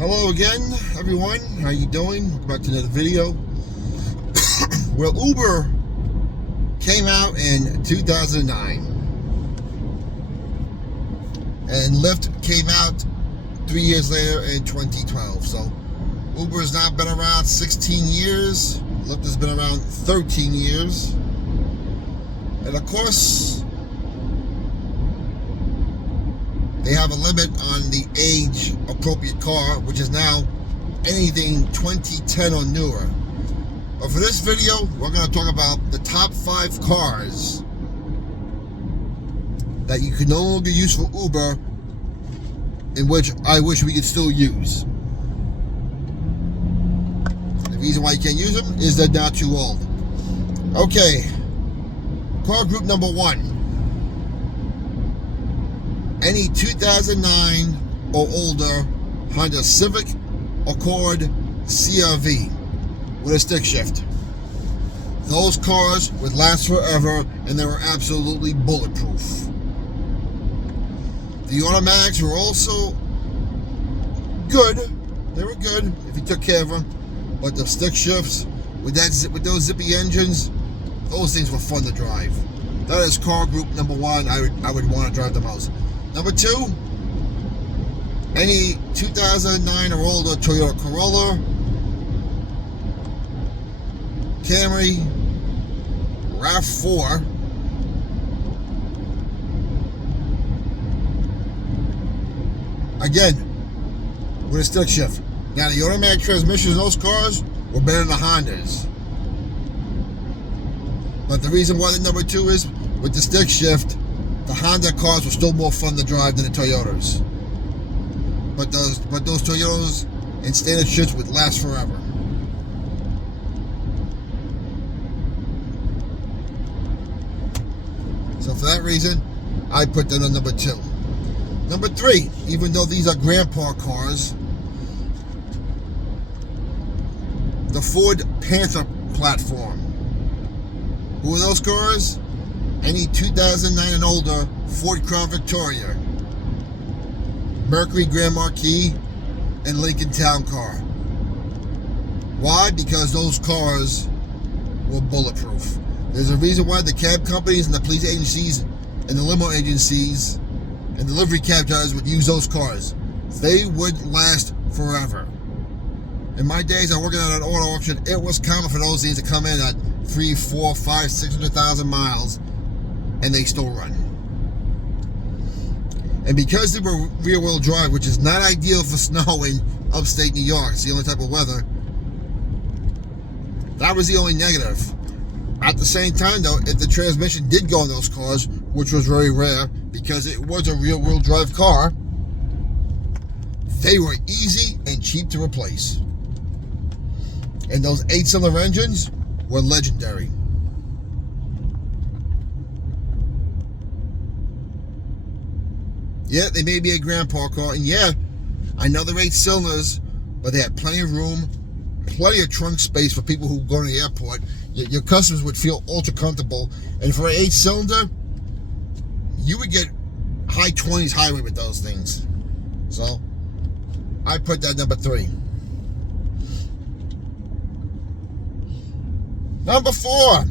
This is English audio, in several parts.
Hello again, everyone. How you doing? Welcome back to another video. Well, Uber came out in 2009, and Lyft came out 3 years later in 2012. So Uber has now been around 16 years. Lyft has been around 13 years, and of course, they have a limit on the age appropriate car, which is now anything 2010 or newer. But for this video, we're going to talk about the top 5 cars that you can no longer use for Uber, in which I wish we could still use. The reason why you can't use them is they're now too old. Okay, car group number 1. Any 2009 or older Honda Civic, Accord, CR-V with a stick shift. Those cars would last forever, and they were absolutely bulletproof. The automatics were also good. They were good if you took care of them, but the stick shifts with those zippy engines, those things were fun to drive. That is car group number 1. I would want to drive the most. Number 2, any 2009 or older Toyota Corolla, Camry, RAV4, again, with a stick shift. Now, the automatic transmissions in those cars were better than the Hondas. But the reason why the number 2 is, with the stick shift, the Honda cars were still more fun to drive than the Toyotas. But those Toyotas and standard shifts would last forever. So for that reason, I put them on number 2. Number 3, even though these are grandpa cars, the Ford Panther platform. Who are those cars? Any 2009 and older Ford Crown Victoria, Mercury Grand Marquis, and Lincoln Town Car. Why? Because those cars were bulletproof. There's a reason why the cab companies and the police agencies and the limo agencies and delivery cab drivers would use those cars. They would last forever. In my days, I worked at an auto auction. It was common for those things to come in at 3, 4, 5, 600,000 miles, and they still run. And because they were rear-wheel drive, which is not ideal for snow in upstate New York, it's the only type of weather, that was the only negative. At the same time, though, if the transmission did go in those cars, which was very rare because it was a rear-wheel drive car, they were easy and cheap to replace. And those 8-cylinder engines were legendary. Yeah, they may be a grandpa car, and yeah, I know they're 8 cylinders, but they had plenty of room, plenty of trunk space for people who go to the airport. Your customers would feel ultra comfortable, and for an 8-cylinder, you would get high 20s highway with those things. So, I put that number 3. Number 4,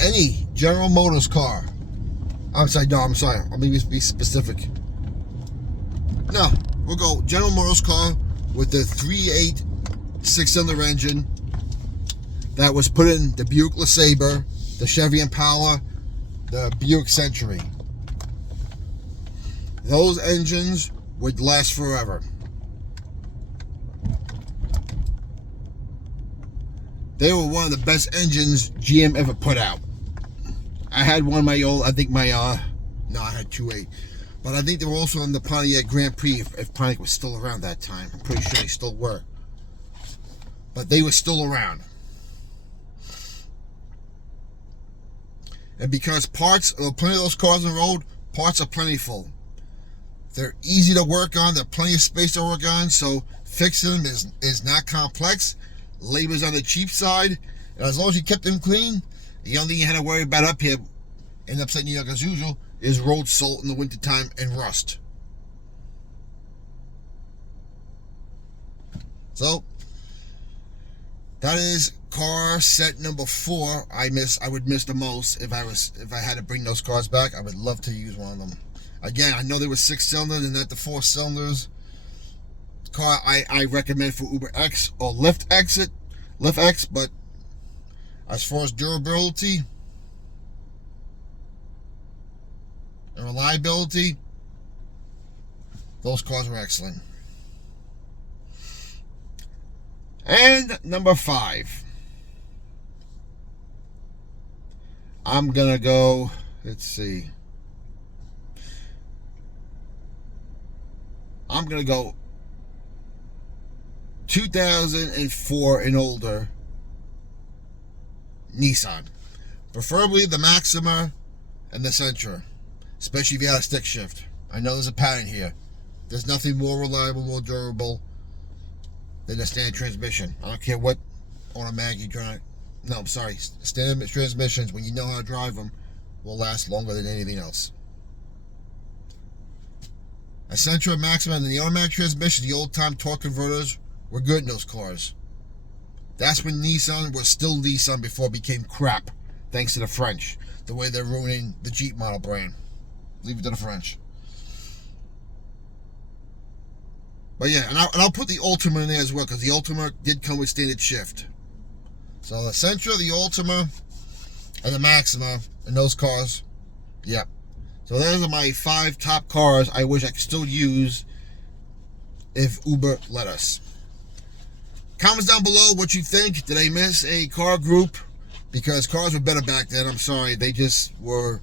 any General Motors car. I'm sorry. Let me be specific. No, we'll go General Motors car with the 3.8 6-cylinder engine that was put in the Buick LeSabre, the Chevy Impala, the Buick Century. Those engines would last forever. They were one of the best engines GM ever put out. I had one of my old, I had 2.8. But I think they were also in the Pontiac Grand Prix, if Pontiac was still around that time. I'm pretty sure they still were. But they were still around. And because plenty of those cars on the road, parts are plentiful. They're easy to work on, there's plenty of space to work on, so fixing them is not complex. Labor's on the cheap side, and as long as you kept them clean, the only thing you had to worry about up here in upstate New York as usual is road salt in the wintertime and rust. So that is car set number 4. I would miss the most if I had to bring those cars back. I would love to use one of them. Again, I know there was 6 cylinders and not the 4 cylinders. Car I recommend for Uber X or Lyft X, but as far as durability and reliability, those cars are excellent. And number 5, I'm gonna go, let's see, I'm gonna go 2004 and older Nissan, preferably the Maxima and the Sentra, especially if you have a stick shift. I know there's a pattern here. There's nothing more reliable, more durable than a standard transmission. I don't care what automatic you drive. No, I'm sorry. Standard transmissions, when you know how to drive them, will last longer than anything else. A Sentra, Maxima, and the automatic transmission, the old-time torque converters, were good in those cars. That's when Nissan was still Nissan before it became crap, thanks to the French. The way they're ruining the Jeep model brand. Leave it to the French. But yeah, and I'll put the Ultima in there as well, because the Ultima did come with standard shift. So the Sentra, the Ultima, and the Maxima, and those cars, yep. So those are my 5 top cars I wish I could still use if Uber let us. Comments down below what you think. Did I miss a car group? Because cars were better back then. I'm sorry. They just were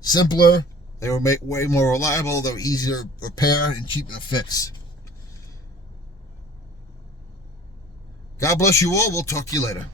simpler. They were way more reliable. They were easier to repair and cheaper to fix. God bless you all. We'll talk to you later.